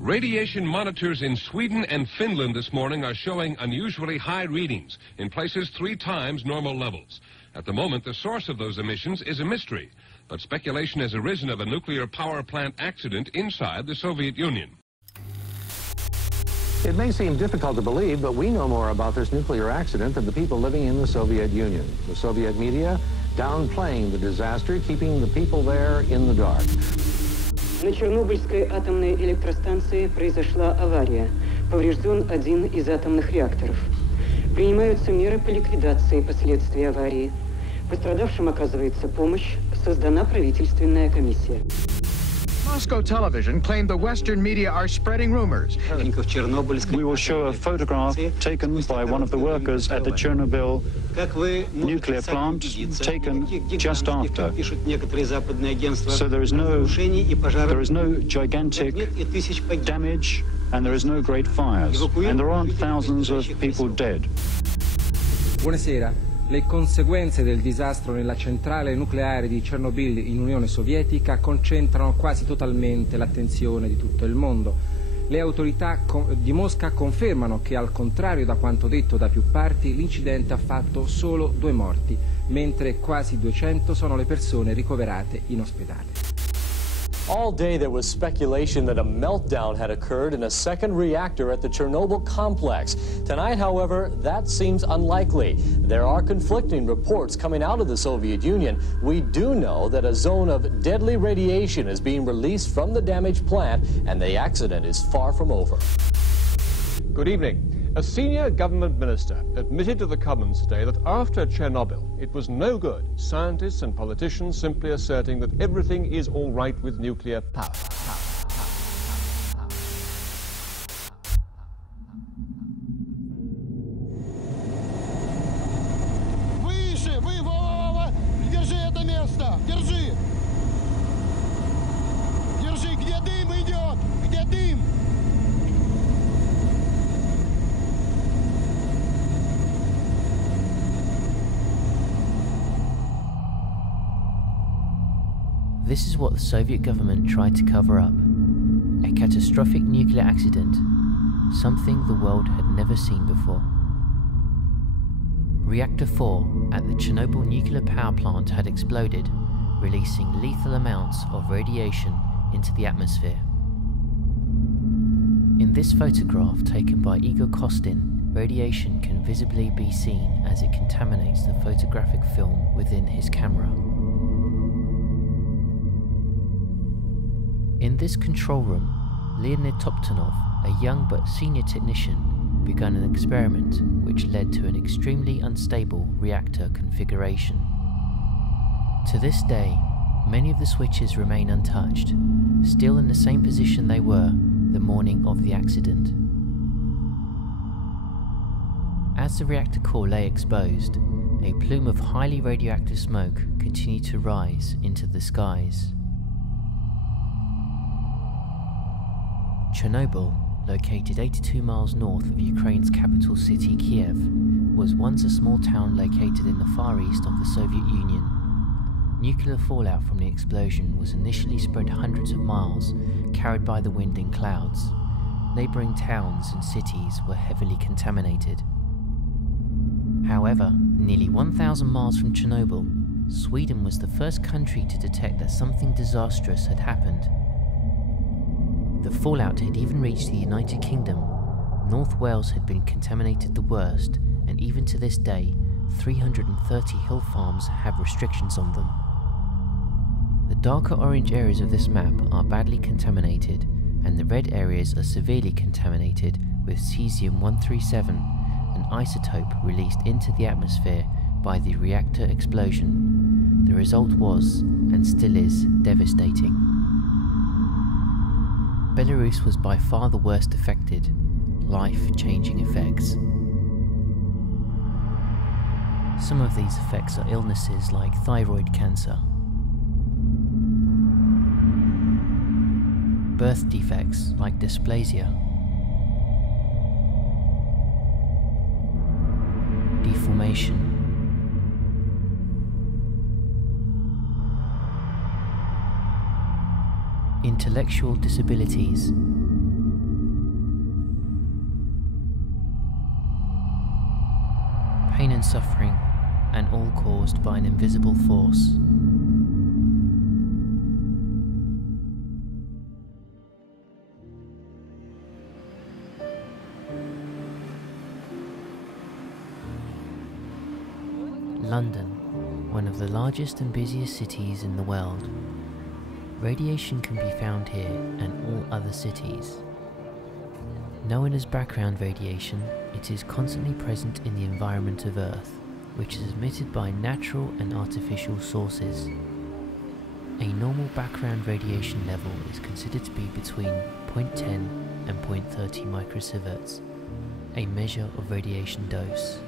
Radiation monitors in Sweden and Finland this morning are showing unusually high readings, in places 3 times normal levels. At the moment, the source of those emissions is a mystery, but speculation has arisen of a nuclear power plant accident inside the Soviet Union. It may seem difficult to believe, but we know more about this nuclear accident than the people living in the Soviet Union. The Soviet media downplaying the disaster, keeping the people there in the dark. На Чернобыльской атомной электростанции произошла авария. Поврежден один из атомных реакторов. Принимаются меры по ликвидации последствий аварии. Пострадавшим оказывается помощь. Создана правительственная комиссия. Moscow television claimed the Western media are spreading rumors. We will show a photograph taken by one of the workers at the Chernobyl nuclear plant, taken just after. So there is no gigantic damage and there is no great fires. And there aren't thousands of people dead. Buonasera. Le conseguenze del disastro nella centrale nucleare di Chernobyl in Unione Sovietica concentrano quasi totalmente l'attenzione di tutto il mondo. Le autorità di Mosca confermano che, al contrario da quanto detto da più parti, l'incidente ha fatto solo 2 morti, mentre quasi 200 sono le persone ricoverate in ospedale. All day there was speculation that a meltdown had occurred in a second reactor at the Chernobyl complex. Tonight, however, that seems unlikely. There are conflicting reports coming out of the Soviet Union. We do know that a zone of deadly radiation is being released from the damaged plant, and the accident is far from over. Good evening. A senior government minister admitted to the Commons today that after Chernobyl, it was no good scientists and politicians simply asserting that everything is all right with nuclear power. Выше! Вова! Держи это место! Держи! Держи! Где дым идет? Где дым? This is what the Soviet government tried to cover up. A catastrophic nuclear accident, something the world had never seen before. Reactor 4 at the Chernobyl nuclear power plant had exploded, releasing lethal amounts of radiation into the atmosphere. In this photograph taken by Igor Kostin, radiation can visibly be seen as it contaminates the photographic film within his camera. In this control room, Leonid Toptonov, a young but senior technician, began an experiment which led to an extremely unstable reactor configuration. To this day, many of the switches remain untouched, still in the same position they were the morning of the accident. As the reactor core lay exposed, a plume of highly radioactive smoke continued to rise into the skies. Chernobyl, located 82 miles north of Ukraine's capital city Kiev, was once a small town located in the far east of the Soviet Union. Nuclear fallout from the explosion was initially spread hundreds of miles, carried by the wind in clouds. Neighbouring towns and cities were heavily contaminated. However, nearly 1,000 miles from Chernobyl, Sweden was the first country to detect that something disastrous had happened. The fallout had even reached the United Kingdom. North Wales had been contaminated the worst, and even to this day, 330 hill farms have restrictions on them. The darker orange areas of this map are badly contaminated, and the red areas are severely contaminated with cesium-137, an isotope released into the atmosphere by the reactor explosion. The result was, and still is, devastating. Belarus was by far the worst affected, life-changing effects. Some of these effects are illnesses like thyroid cancer, birth defects like dysplasia, deformation, intellectual disabilities, suffering, and all caused by an invisible force. London, one of the largest and busiest cities in the world. Radiation can be found here and all other cities. Known as background radiation, it is constantly present in the environment of Earth, which is emitted by natural and artificial sources. A normal background radiation level is considered to be between 0.10 and 0.30 microsieverts, a measure of radiation dose.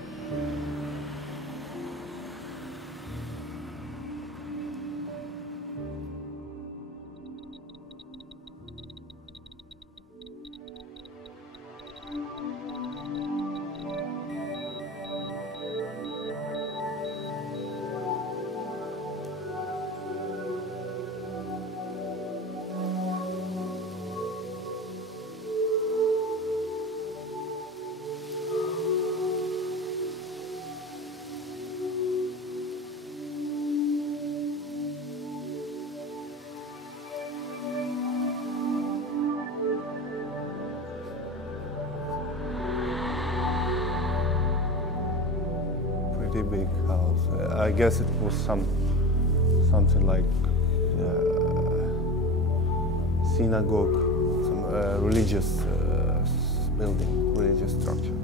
Pretty big house. I guess it was something like synagogue, some religious building, religious structure.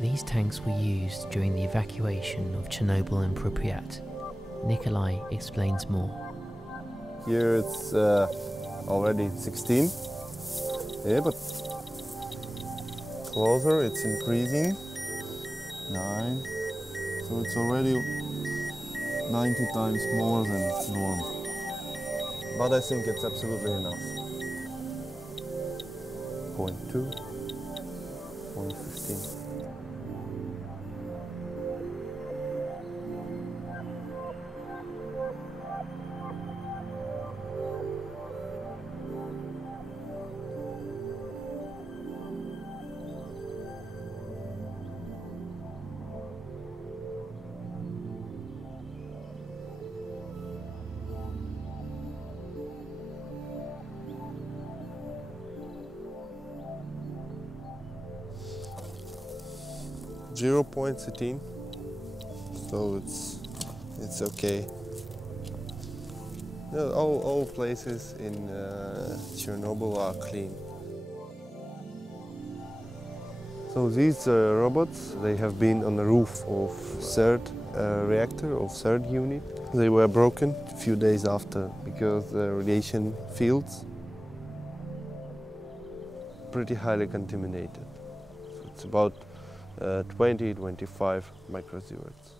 These tanks were used during the evacuation of Chernobyl and Pripyat. Nikolai explains more. Here it's already 16, yeah, but closer it's increasing, 9, so it's already 90 times more than normal. But I think it's absolutely enough. 0.2, 1.15. .13, so it's okay. Yeah, all places in Chernobyl are clean. So these robots, they have been on the roof of third reactor, of third unit. They were broken a few days after because the radiation fields pretty highly contaminated. So it's about 20-25 microsieverts.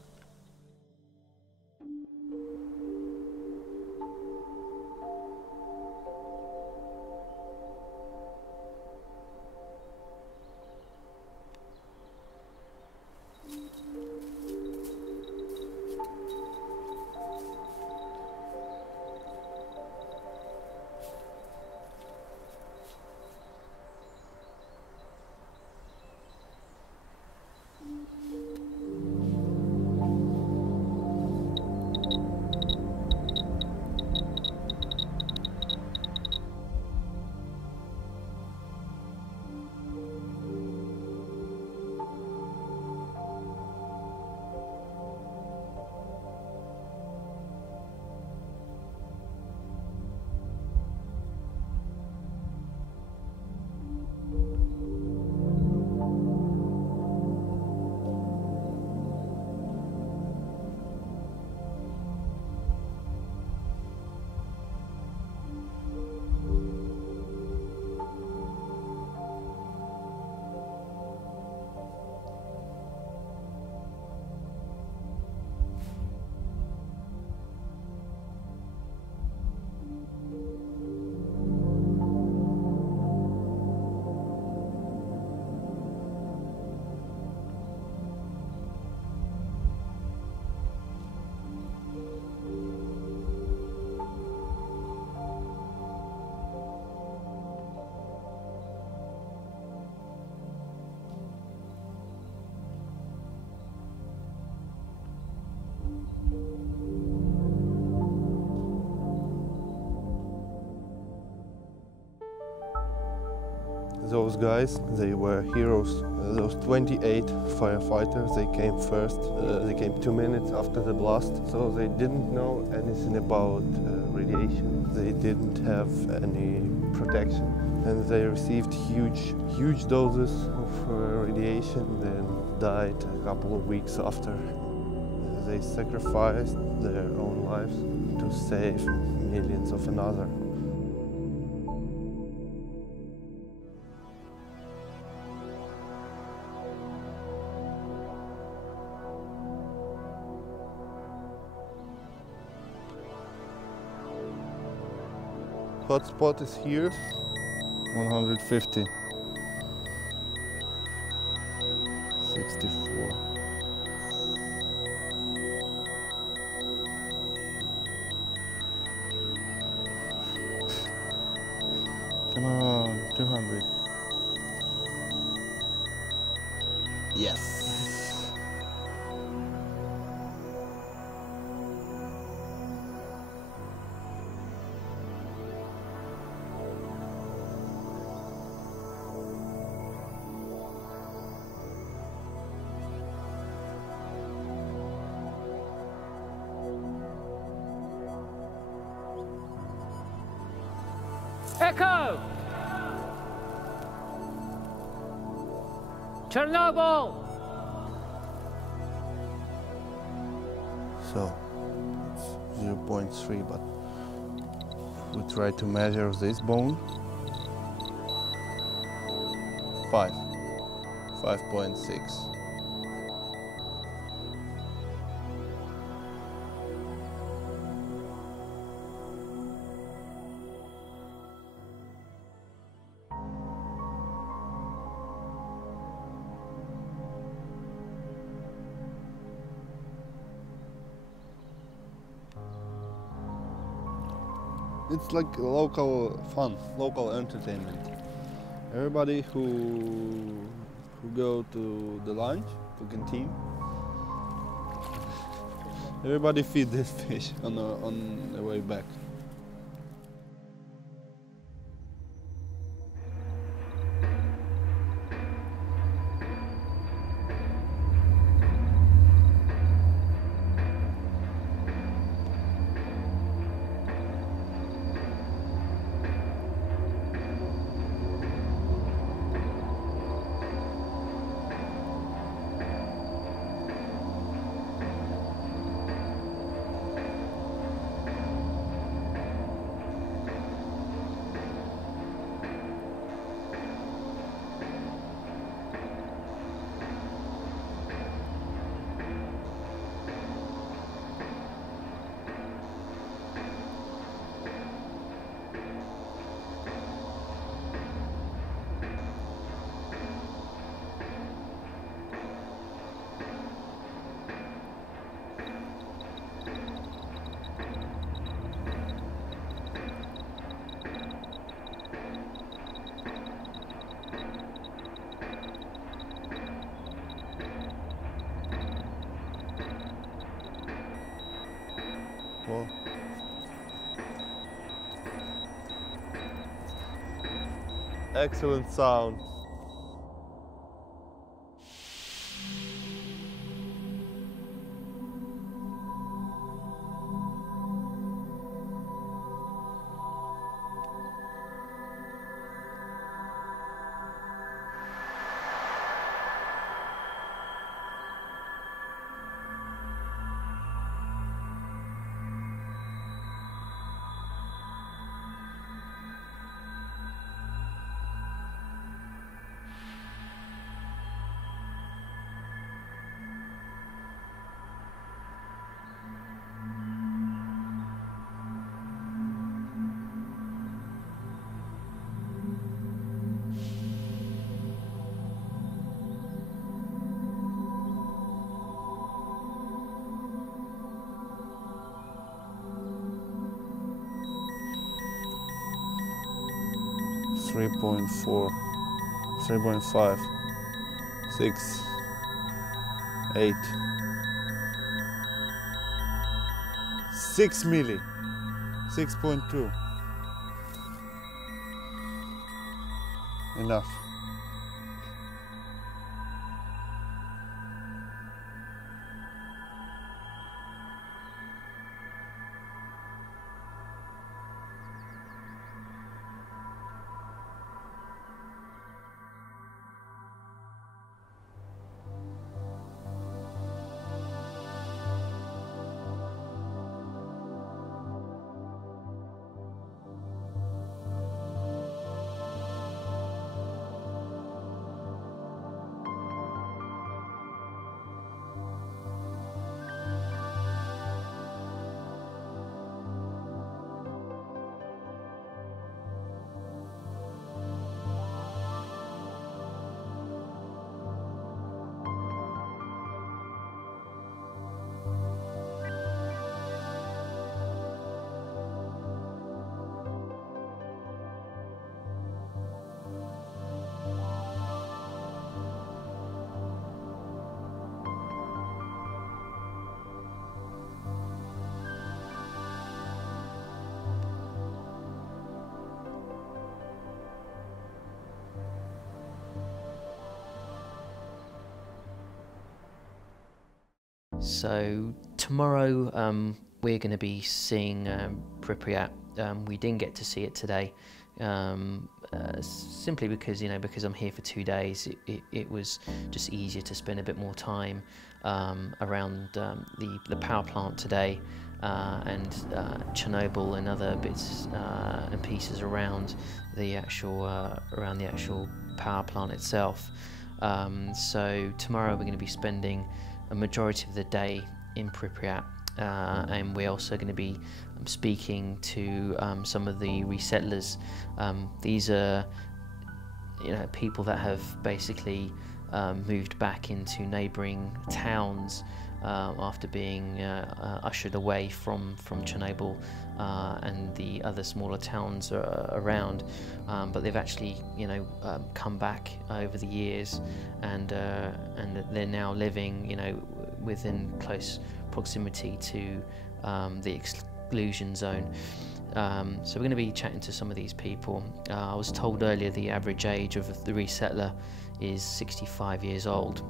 Those guys, they were heroes. Those 28 firefighters, they came first. They came 2 minutes after the blast, so they didn't know anything about radiation. They didn't have any protection, and they received huge doses of radiation, then died a couple of weeks after. They sacrificed their own lives to save millions of another. Hotspot is here, 150, 64. Come on, 200. Yes. Echo! Chernobyl! So, it's 0.3, but we try to measure this bone. 5.6. It's like local fun, local entertainment. Everybody who go to the lunch, to canteen, everybody feed this fish on the way back. Well, excellent sound. .4, 3.5, 6, 8, 6 milli, 6.2. enough. So tomorrow we're going to be seeing Pripyat. We didn't get to see it today, simply because because I'm here for 2 days. It was just easier to spend a bit more time around the power plant today and Chernobyl and other bits and pieces around the actual power plant itself. So tomorrow we're going to be spending a majority of the day in Pripyat, and we're also going to be speaking to some of the resettlers. These are people that have basically moved back into neighbouring towns after being ushered away from Chernobyl and the other smaller towns around, but they've actually come back over the years, and they're now living within close proximity to the exclusion zone. So we're going to be chatting to some of these people. I was told earlier the average age of the resettler is 65 years old,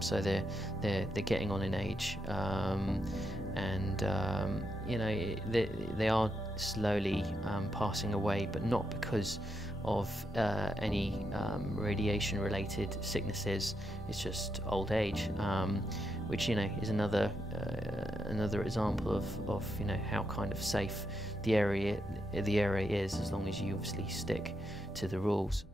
so they're getting on in age, and they are slowly passing away, but not because of any radiation-related sicknesses. It's just old age, which is another example of how kind of safe the area is, as long as you obviously stick to the rules.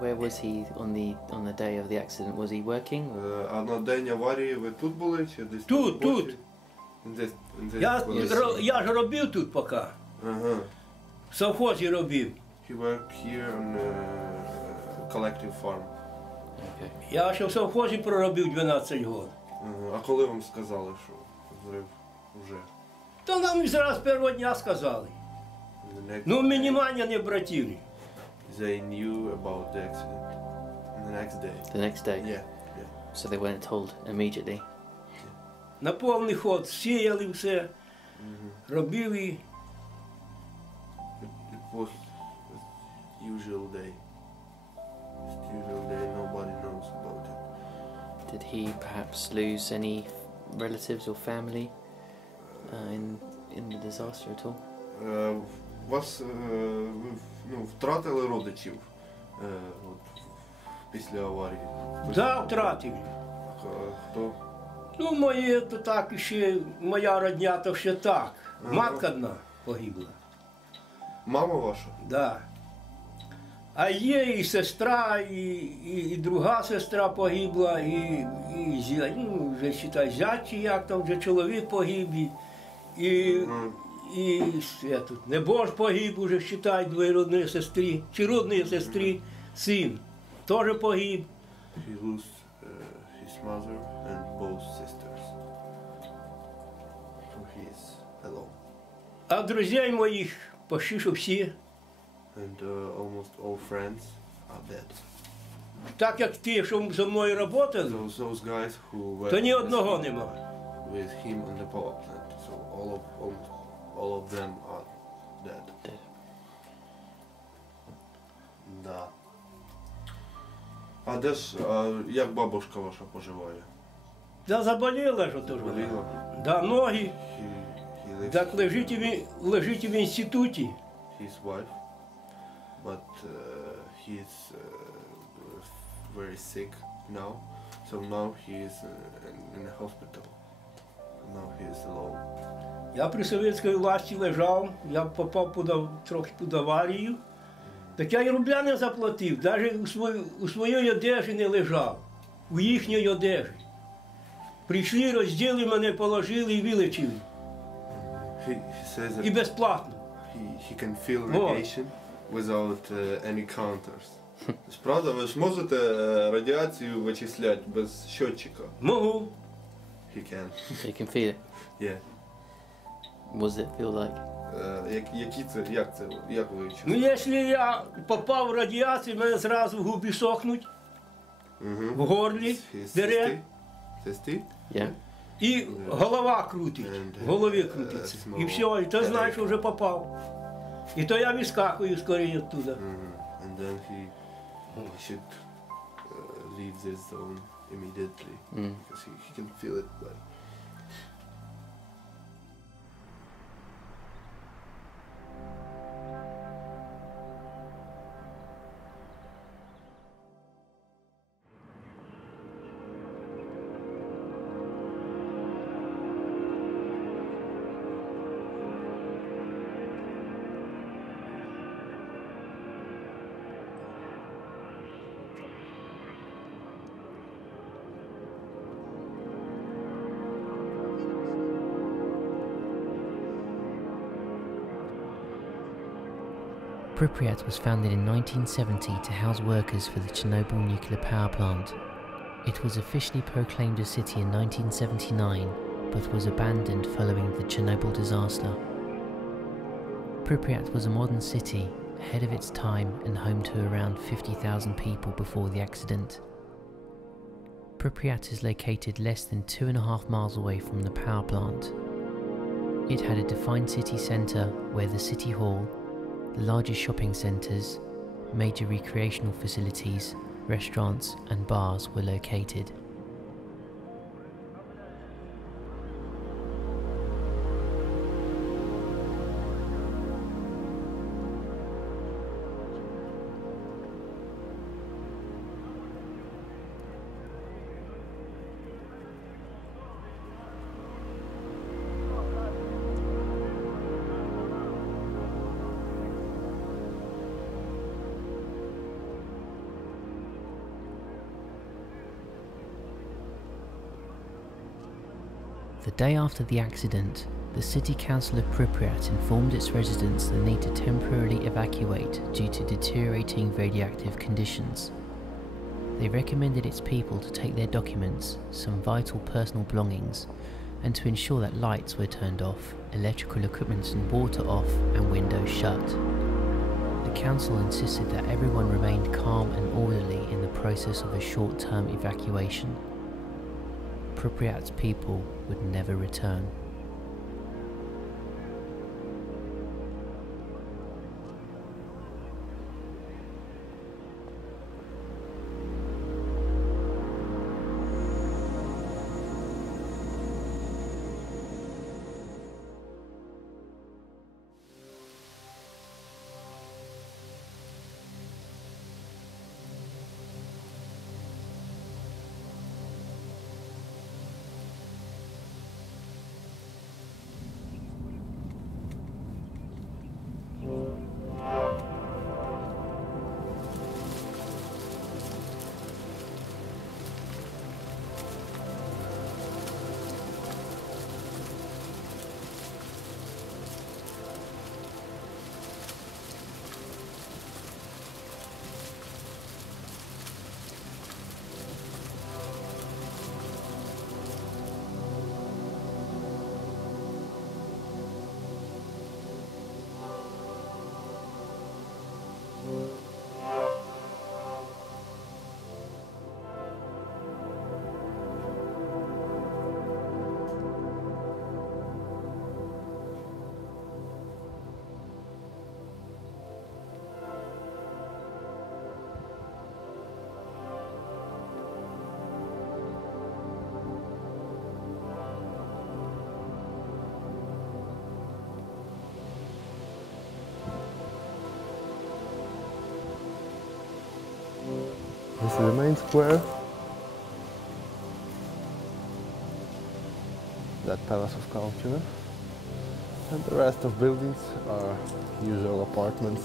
Where was he on the day of the accident? Was he working? А на день аварії ви тут були чи десь? Тут. Я ж робив тут поки. Ага. В совхозі робив. He worked here on a collective farm. Okay. Я ще в совхозі проробив 12 років. Ага. А коли вам сказали, що взрив вже? Та нам зразу з першого дня сказали. Ну, внимання не обратили. They knew about the accident the next day. The next day? Yeah. So they weren't told immediately? На повний ход сіяли все, робили. It was usual day. Usual day, nobody knows about it. Did he perhaps lose any relatives or family in the disaster at all? Вас втратили родичів після аварії? Да, втратили. Хто? Ну, моє то так ще, моя родня то ще так. Матка одна погибла. Мама ваша? Да. А є і сестра, і друга сестра погибла, і вже считай, зять, як там вже чоловік погиб, і тут небож погиб, уже считай, двоє родної сестри, чи родної сестри, син теж погиб. He lost his mother and both sisters. So he is alone. А друзей моїх почти що всі. And almost all friends are dead. Так як ті, що зі мною працювали, Those guys who were то ні одного нема. with him on the power plant. So almost all of them are dead. Да. А де ж, як бабушка ваша поживає? Да заболіла ж теж. Заболіла? Да, ноги. He lives Так лежить в інституті. his wife, but he's very sick now. So now he is in a hospital. Now he is alone. Я при совєтській власті лежав, я попав трохи під аварію. Так я й рубля не заплатив, навіть у своїй одежі не лежав, у їхній одежі. Прийшли, розділи мене, положили і вилечили. He says that І безплатно. he can feel radiation without any counters. Правда, ви ж можете радіацію вичисляти без щотчика? Можу. He can. You can feel it. Yeah. What does it feel like? Як ви Ну, якщо я попав в радіацію, мене зразу губи сохнуть, в горлі дере, Yeah. і голова крутить, в голові крутиться. І все, і ти знаєш, що вже попав. І то я вискакую скоріше оттуда. And then he should leave this zone immediately because he can feel it. But Pripyat was founded in 1970 to house workers for the Chernobyl nuclear power plant. It was officially proclaimed a city in 1979, but was abandoned following the Chernobyl disaster. Pripyat was a modern city, ahead of its time and home to around 50,000 people before the accident. Pripyat is located less than 2.5 miles away from the power plant. It had a defined city centre where the city hall, the largest shopping centres, major recreational facilities, restaurants and bars were located. The day after the accident, the City Council of Pripyat informed its residents the need to temporarily evacuate due to deteriorating radioactive conditions. They recommended its people to take their documents, some vital personal belongings, and to ensure that lights were turned off, electrical equipment and water off, and windows shut. The council insisted that everyone remained calm and orderly in the process of a short-term evacuation. Pripyat's people would never return. the main square. That Palace of Culture. And the rest of buildings are usual apartments.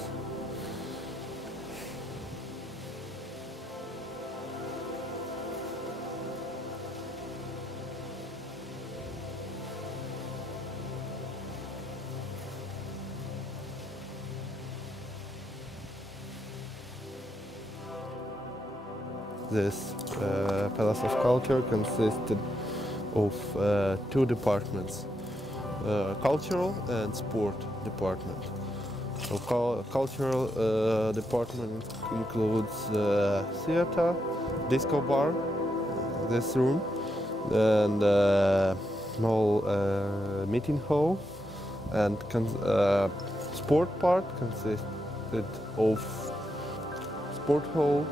This Palace of Culture consisted of two departments, cultural and sport department. So cultural department includes theater, disco bar, this room, and small meeting hall, and sport part consisted of sport hall,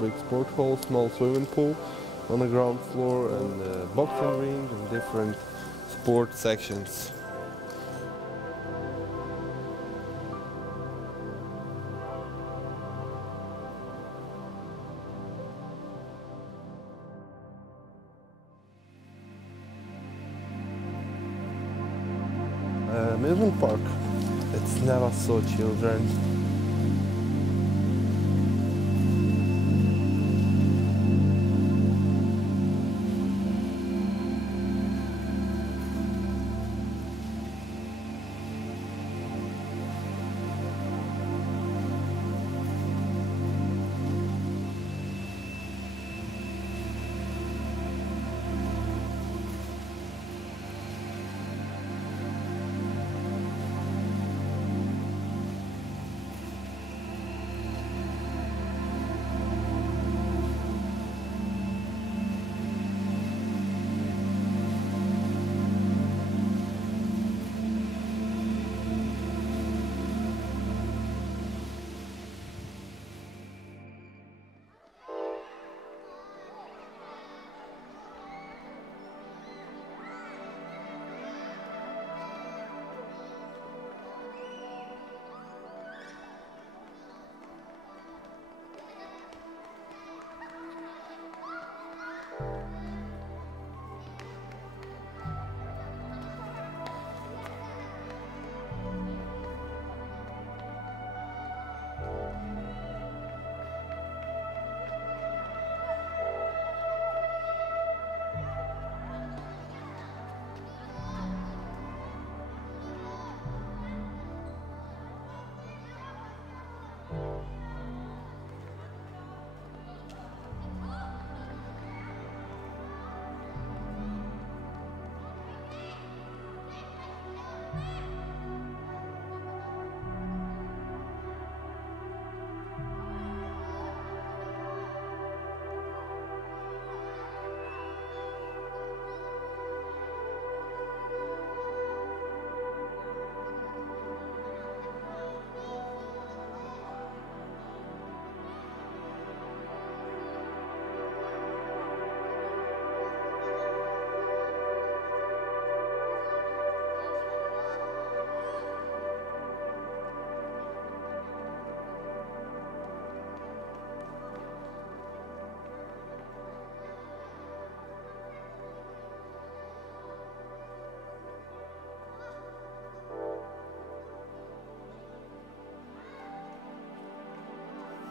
big sport hall, small swimming pool on the ground floor, and boxing ring and different sport sections. Amusement park, it's never saw children.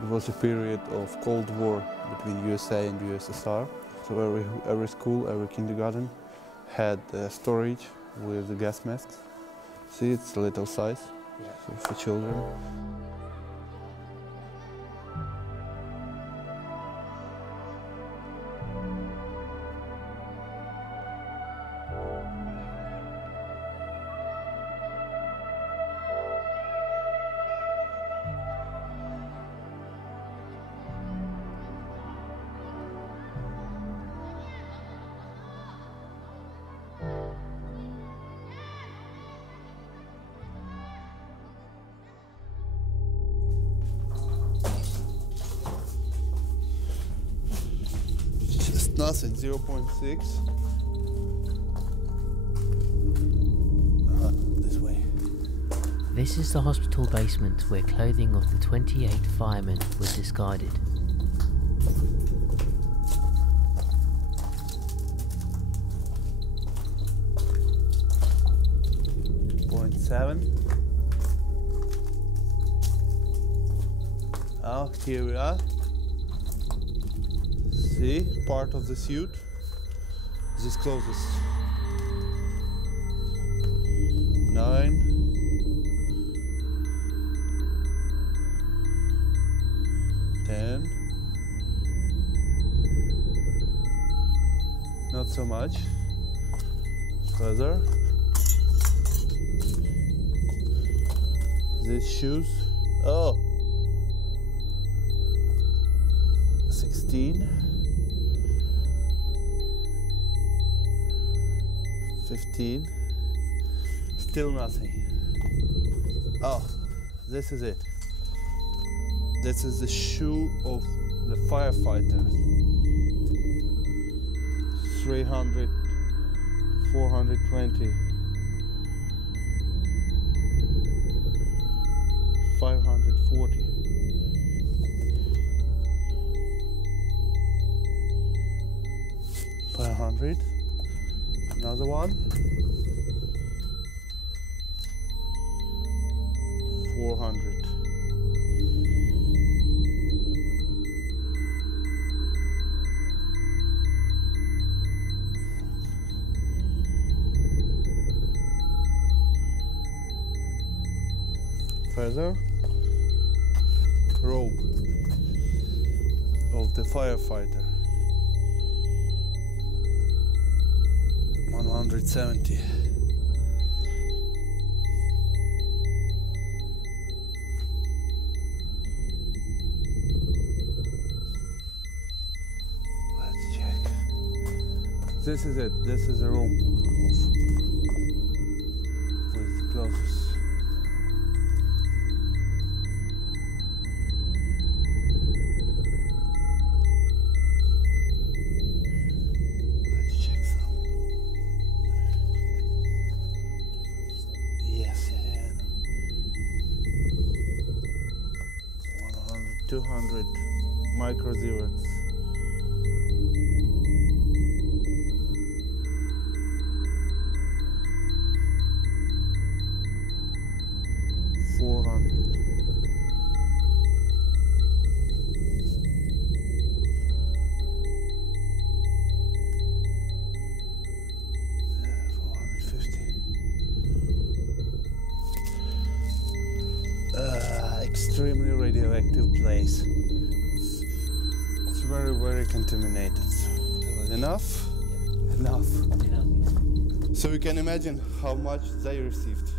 It was a period of Cold War between USA and USSR. So every school, every kindergarten had storage with the gas masks. See, it's a little size, so for children. Nothing, 0.6. This way. This is the hospital basement where clothing of the 28 firemen was discarded. 7. Oh, here we are. See, part of the suit. This closest. 9. 10. Not so much. Further. These shoes. Oh. 16. 15. Still nothing. Oh, this is it. This is the shoe of the firefighter. 300, 420, 540. Another one. 400. Further, robe of the firefighter. 170. Let's check. This is it. This is a room with clothes. Let's check some. Yes, yeah. 100, 200 micro zivets. Extremely radioactive place. It's very, very contaminated. So, enough? Enough. So you can imagine how much they received.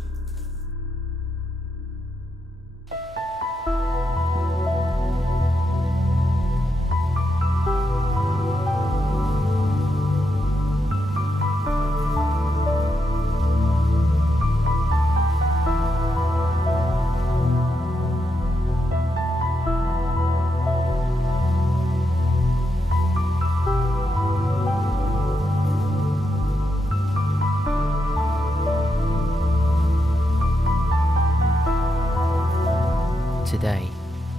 Today,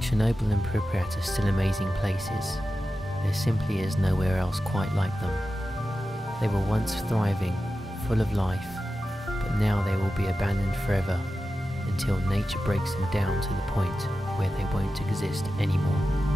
Chernobyl and Pripyat are still amazing places. There simply is nowhere else quite like them. They were once thriving, full of life, but now they will be abandoned forever until nature breaks them down to the point where they won't exist anymore.